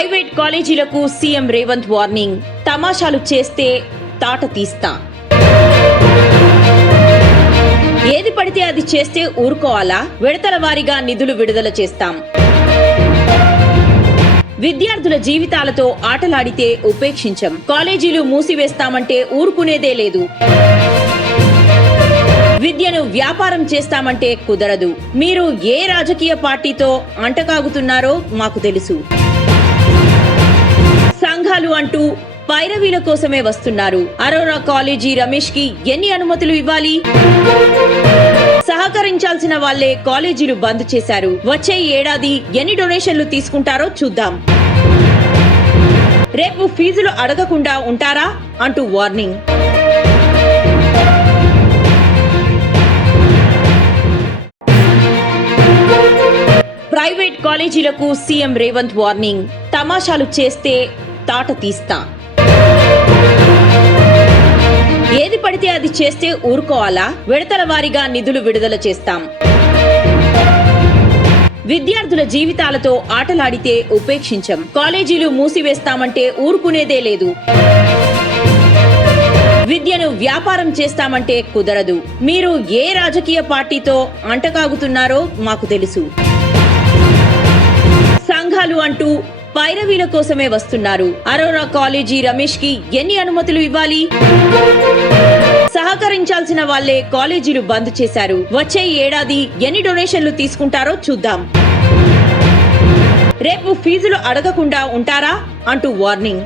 Private కాలేజీలకు CM Revanth warning. తమాషాలు చేస్తే తాట తీస్తా. ఏది పడితే అది చేస్తే ఊరుకోవాలా? విడతల వారీగా నిధులు విడుదల చేస్తాం. విద్యార్థుల జీవితాలతో ఆటలాడితే ఉపేక్షించం. కాలేజీలు మూసివేస్తామంటే ఊరుకునేదే లేదు. విద్యను వ్యాపారం చేస్తామంటే కుదరదు. మీరు ఏ రాజకీయ పార్టీతో అంటకాగుతున్నారో మాకు తెలుసు. సంఘాలు అంటూ పైరవీల కోసమే వస్తున్నారు. అరోరా కాలేజీ రమేష్కి ఎన్ని అనుమతులు ఇవ్వాలి? సహకరించాల్సిన వాళ్ళే కాలేజీలు బంద్ చేశారు. వచ్చే ఏడాది ఎన్ని డొనేషన్లు తీసుకుంటారో చూద్దాం. రేపు ఫీజులు అడగకుండా ఉంటారా? అంటూ వార్నింగ్. ప్రైవేట్ కాలేజీలకు సీఎం రేవంత్ వార్నింగ్. తమాషాలు చేస్తే తాట తీస్తా. ఏది పడితే అది చేస్తే ఊరుకోవాలా? విడతల వారీగా నిధులు విడుదల చేస్తాం. విద్యార్థుల జీవితాలతో ఆటలాడితే ఉపేక్షించం. కాలేజీలు మూసివేస్తామంటే ఊరుకునేదే లేదు. విద్యను వ్యాపారం చేస్తామంటే కుదరదు. మీరు ఏ రాజకీయ పార్టీతో అంటకాగుతున్నారో మాకు తెలుసు. సంఘాలు అంటూ పైరవీల కోసమే వస్తున్నారు. అరోరా కాలేజీ రమేష్కి ఎన్ని అనుమతులు ఇవ్వాలి? సహకరించాల్సిన వాళ్ళే కాలేజీలు బంద్ చేశారు. వచ్చే ఏడాది ఎన్ని డొనేషన్లు తీసుకుంటారో చూద్దాం. రేపు ఫీజులు అడగకుండా ఉంటారా? అంటూ వార్నింగ్.